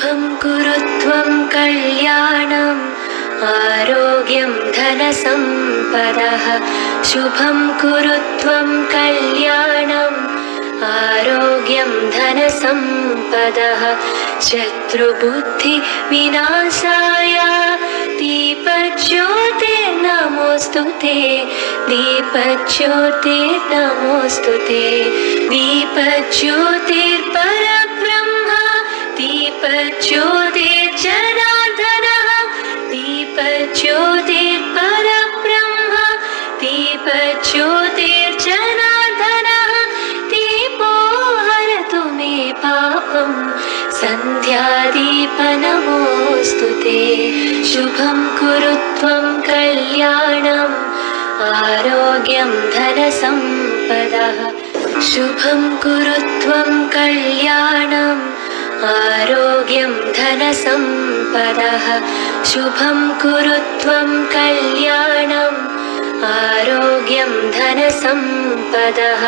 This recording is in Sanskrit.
कुरु त्वं कल्याणम् आरोग्यं धनसम्पदः शुभं कुरु त्वं कल्याणम् आरोग्यं धनसम्पदः शत्रुबुद्धिविनाशाय दीपज्योतिर्नमोऽस्तुते दीपज्योतिर्नमोऽस्तुते दीपज्योतिर्परब्रह्म दीपज्योतिर्जनार्दनः दीपज्योतिर्परब्रह्म दीपज्योतिर्जनार्दनः दीपो हरतु मे पापं सन्ध्यादीपनमोऽस्तुते शुभं कुरु त्वं कल्याणम् आरोग्यं धनसम्पदः शुभं कुरु त्वं कल्याणम् आरोग्यं धनसम्पदः शुभं कुरु त्वं कल्याणम् आरोग्यं धनसम्पदः।